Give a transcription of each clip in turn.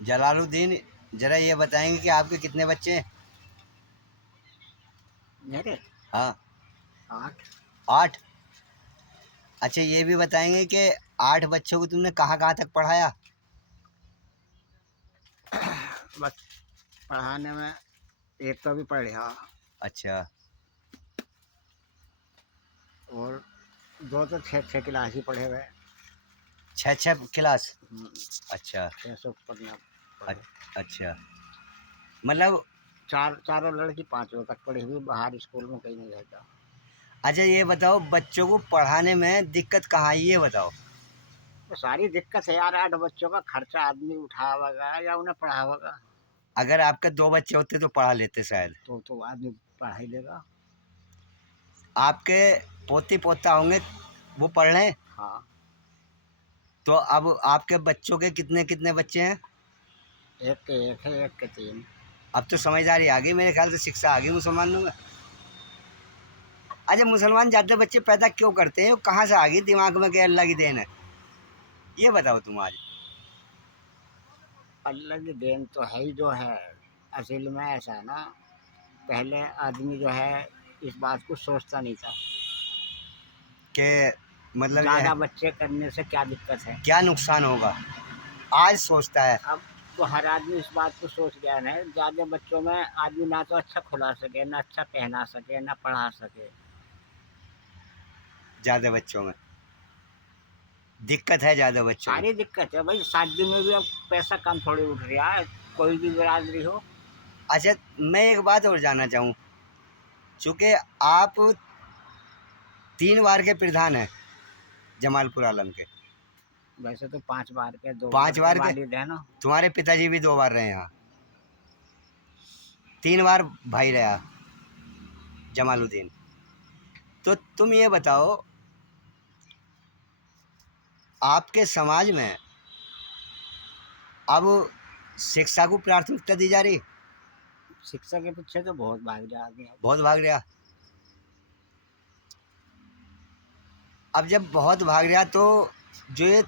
जलालुद्दीन, जरा ये बताएंगे कि आपके कितने बच्चे हैं? मेरे हाँ। 8। 8। अच्छा, ये भी बताएंगे कि 8 बच्चों को तुमने कहाँ कहाँ तक पढ़ाया? बस पढ़ाने में एक तो भी पढ़ा, अच्छा। और दो तो 6 क्लास ही पढ़े हुए। 6 क्लास। अच्छा। 600 पढ़ना पढ़े। अच्छा, मतलब। चारों लड़की 5वीं तक पढ़ी हुई, बाहर स्कूल में कहीं नहीं रहता। अच्छा, ये बताओ बच्चों को पढ़ाने में दिक्कत कहाँ आई, ये बताओ। तो सारी दिक्कत है यार, 8 बच्चों का खर्चा आदमी उठावेगा या उन्हें पढ़ावेगा। अगर आपके 2 बच्चे होते तो पढ़ा लेते शायद। तो आदमी पढ़ा ही लेगा। आपके पोती पोता होंगे, वो पढ़ रहे हैं? हाँ। तो अब आपके बच्चों के कितने कितने बच्चे हैं? एक के 1 है, एक के 3। अब तो समझदारी आ गई, मेरे ख्याल से शिक्षा आ गई मुसलमानों में। अच्छा, मुसलमान ज़्यादा बच्चे पैदा क्यों करते हैं? वो कहाँ से आ गई दिमाग में कि अल्लाह की देन है? ये बताओ तुम आज। अल्लाह की देन तो है ही जो है। असल में ऐसा है ना, पहले आदमी जो है इस बात को सोचता नहीं था कि मतलब ये ज़्यादा है, बच्चे करने से क्या दिक्कत है। क्या नुकसान होगा, आज सोचता है। अब तो हर आदमी इस बात को सोच गया है, ज़्यादा बच्चों में आदमी ना तो अच्छा खुला सके, ना अच्छा पहना सके, ना पढ़ा सके। ज़्यादा बच्चों में दिक्कत है, ज़्यादा बच्चों में। सारी दिक्कत है भाई, शादी में भी अब पैसा कम थोड़ी उठ रहा है, कोई भी बिरादरी हो। अच्छा, मैं एक बात और जानना चाहूँ, चूँकि आप 3 बार के प्रधान हैं जमालपुर आलम के। वैसे तो 5 बार के, 2 5 बार के बार के। वालिद है ना। तुम्हारे पिताजी भी 2 बार रहे यहाँ, 3 बार भाई रहा जमालुद्दीन। तो तुम ये बताओ, आपके समाज में अब शिक्षा को प्राथमिकता दी जा रही? शिक्षा के पीछे तो बहुत भाग रहा आदमी अब। बहुत भाग रहा। अब जब बहुत भाग रहा तो जो ये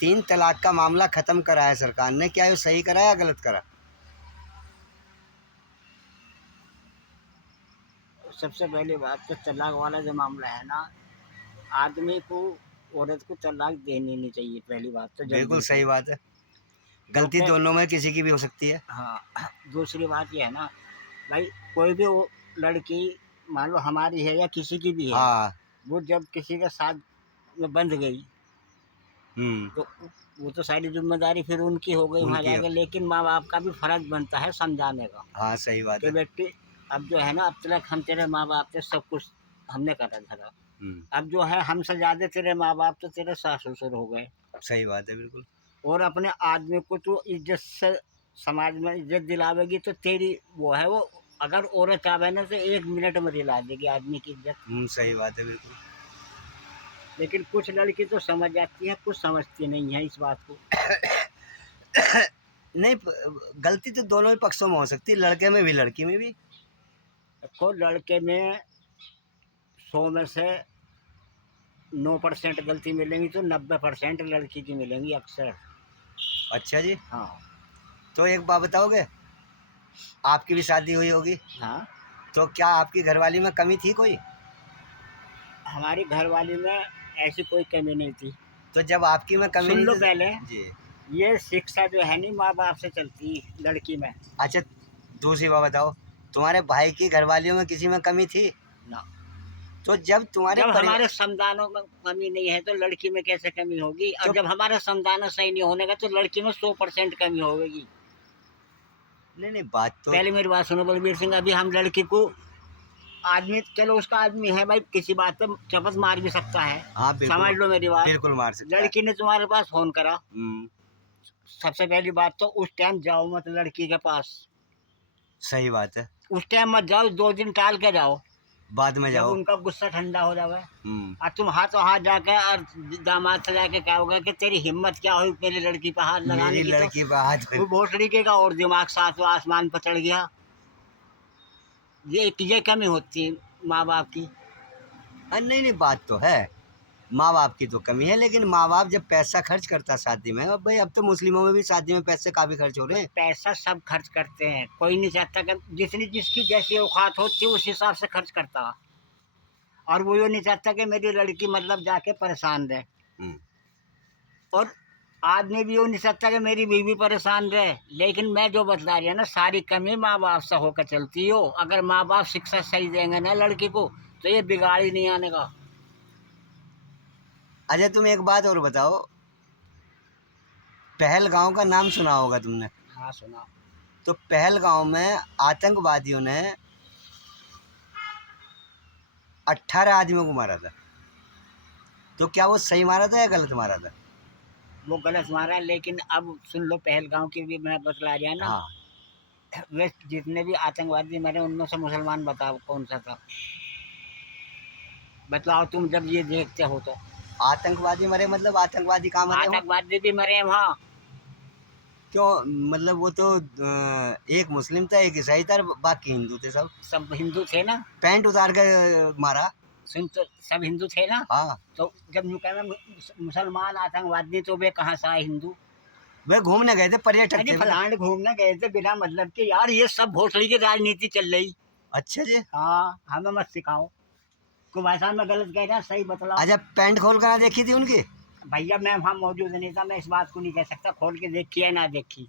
3 तलाक का मामला ख़त्म करा है सरकार ने, क्या ये सही करा या गलत करा? सबसे पहली बात तो तलाक वाला जो मामला है ना, आदमी को, औरत को तलाक देनी नहीं चाहिए, पहली बात तो बिल्कुल जल्दी से। सही बात है। गलती क्योंकि दोनों में किसी की भी हो सकती है। हाँ, दूसरी बात ये है ना भाई, कोई भी वो लड़की मान लो हमारी है या किसी की भी है, हाँ। वो जब किसी के साथ में बंध गई हम्म। तो वो तो सारी जिम्मेदारी फिर उनकी हो गई वहाँ उनकी। जाके, लेकिन माँ बाप का भी फर्ज बनता है समझाने का हाँ, सही बात कि है। बेटी, अब जो है ना, अब तक हम तेरे माँ बाप थे, सब कुछ हमने करा धरा। अब जो है हमसे ज़्यादा तेरे माँ बाप तो तेरे सास ससुर हो गए। सही बात है, बिल्कुल। और अपने आदमी को तो इज्जत से समाज में इज्जत दिलावेगी तो तेरी वो है, वो अगर औरत आवे ना तो 1 मिनट में दिला देगी आदमी की इज्जत। सही बात है, बिल्कुल। लेकिन कुछ लड़की तो समझ जाती है, कुछ समझती नहीं है इस बात को। नहीं, गलती तो दोनों ही पक्षों में हो सकती है, लड़के में भी लड़की में भी। को लड़के में 100 में से 9% गलती मिलेंगी तो 90% लड़की की मिलेंगी अक्सर। अच्छा जी। हाँ। तो एक बात बताओगे, आपकी भी शादी हुई होगी, हाँ, तो क्या आपकी घरवाली में कमी थी कोई? हमारी घरवाली में ऐसी कोई कमी नहीं थी। तो जब आपकी में कमी सुन नहीं लो थी पहले, जी। ये शिक्षा जो है नहीं माँ बाप से चलती लड़की में। अच्छा, दूसरी बात बताओ, तुम्हारे भाई की घरवालियों में किसी में कमी थी? ना, तो जब तुम्हारे जब परिवार, हमारे संतानों में कमी नहीं है तो लड़की में कैसे कमी होगी, और तो जब हमारे संतान सही नहीं होने का तो लड़की में 100% कमी होगी। नहीं नहीं, बात तो। पहले मेरी बात सुनो बलबीर सिंह, अभी हम लड़की को, आदमी चलो उसका आदमी है भाई, किसी बात पे चपत मार भी सकता है। हाँ, समझ बिल्कुल। लो मेरी बात। बिल्कुल मार सकता है। लड़की ने तुम्हारे पास फोन करा, हम्म। सबसे पहली बात तो उस टाइम जाओ मत लड़की के पास। सही बात है। उस टाइम मत जाओ, 2 दिन टाल के जाओ, बाद में जब जाओ। उनका गुस्सा ठंडा हो जावे। हम्म। और तुम हाथों हाथ जाके और दामाद से जाके क्या होगा कि तेरी हिम्मत क्या हुई मेरी लड़की पर हाथ लगाने मेरी की, तो लड़की पे हाथ वो बहुत तरीके का और दिमाग सातवां आसमान पर चढ़ गया। ये कमी होती है माँ बाप की। नहीं नहीं, बात तो है, माँ बाप की तो कमी है, लेकिन माँ बाप जब पैसा खर्च करता शादी में, अब भाई अब तो मुस्लिमों में भी शादी में पैसे काफी खर्च हो रहे हैं। पैसा सब खर्च करते हैं, कोई नहीं चाहता कि जितनी जिसकी जैसी औकात होती है उस हिसाब से खर्च करता। और वो ये नहीं चाहता कि मेरी लड़की मतलब जाके परेशान रहे, हम्म। और आदमी भी ये नहीं चाहता कि मेरी बीवी परेशान रहे। लेकिन मैं जो बतला रही है ना, सारी कमी माँ बाप से होकर चलती हो। अगर माँ बाप शिक्षा सही देंगे ना लड़की को, तो ये बिगाड़ ही नहीं आने का। अच्छा तुम एक बात और बताओ, पहलगांव का नाम सुना होगा तुमने? हाँ सुना। तो पहलगांव में आतंकवादियों ने 18 आदमियों को मारा था, तो क्या वो सही मारा था या गलत मारा था? वो गलत मारा, लेकिन अब सुन लो, पहलगांव की भी मैं बतला रहा ना। हाँ। वे जितने भी आतंकवादी मरे उनमें से मुसलमान बताओ कौन सा था? बतलाओ तुम, जब ये देखते हो तो। आतंकवादी मरे मतलब आतंकवादी कहाँ मरे हो? आतंकवादी भी मरे हैं वहाँ। क्यों? मतलब वो तो एक मुस्लिम था, एक ईसाई था, बाकी हिंदू थे सब। सब हिंदू थे ना। पैंट उतार के मारा। सुन, तो सब हिंदू थे ना। हाँ। तो जब यूं कह मुसलमान आतंकवादी, तो वे कहाँ से आए हिंदू? वे घूमने गए थे, पर्यटक अरे थे। फलाने घूमने गए थे बिना मतलब के। यार ये सब भोसड़ी की राजनीति चल रही। अच्छा जी। हाँ, हमें मत सिखाओ। को भाषा में गलत कह रहा, सही बतलाओ। अच्छा पैंट खोल कर देखी थी उनकी? भैया मैं वहाँ मौजूद नहीं था, मैं इस बात को नहीं कह सकता खोल के देखी है ना देखी।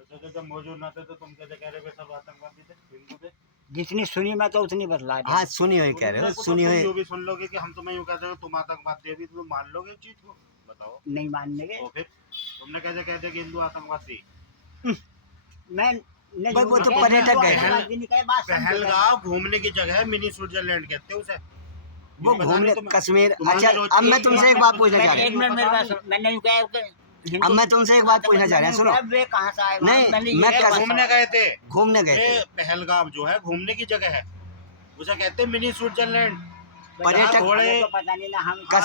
तो जब मौजूद ना थे तो तुम कैसे कह रहे हो सब आतंकवादी थे, हिंदू थे? जितनी सुनी मैं तो उतनी बतला रही। हाँ सुनी हुई कह रहे हो, सुनी तुम हुई। यूं भी सुन लोगे कि हम तुम्हें यूं कहते हो तुम आतंकवादी हो, भी तुम मान लोगे इस चीज को? बताओ। नहीं मानने के। तो फिर तुमने कैसे कहते कि हिंदू आतंकवादी? मैं नहीं, भाई वो तो मैं पर्यटक गए। आतंकवादी नहीं कहे, बात समझो। पहलगांव घूमने की जगह है, मिनी स्विट्जरलैंड कहते हैं उसे। वो यूं पता नहीं घूमने तुम्हें- कश्मीर। तुम्हारी अच्छा रोजी- अब मैं तुमसे एक बात पूछना चाह रहा एक हूँ। मिनट मेरी बात सुनो। मैंने यूं कहा कि अब मैं तुमसे एक बात पूछना चाह रहा हूँ, सुनो। वे कहाँ से आए? नहीं, मैंने मैं ये क्या- बात घूमने गए थे। घूमने गए थे। ये पहलगाम जो है घूमने की जगह है, उसे कहते हैं मिनी स्विट्जरलैंड। पर्यटक- घोड़े तो पता नहीं ना हम कश्मीर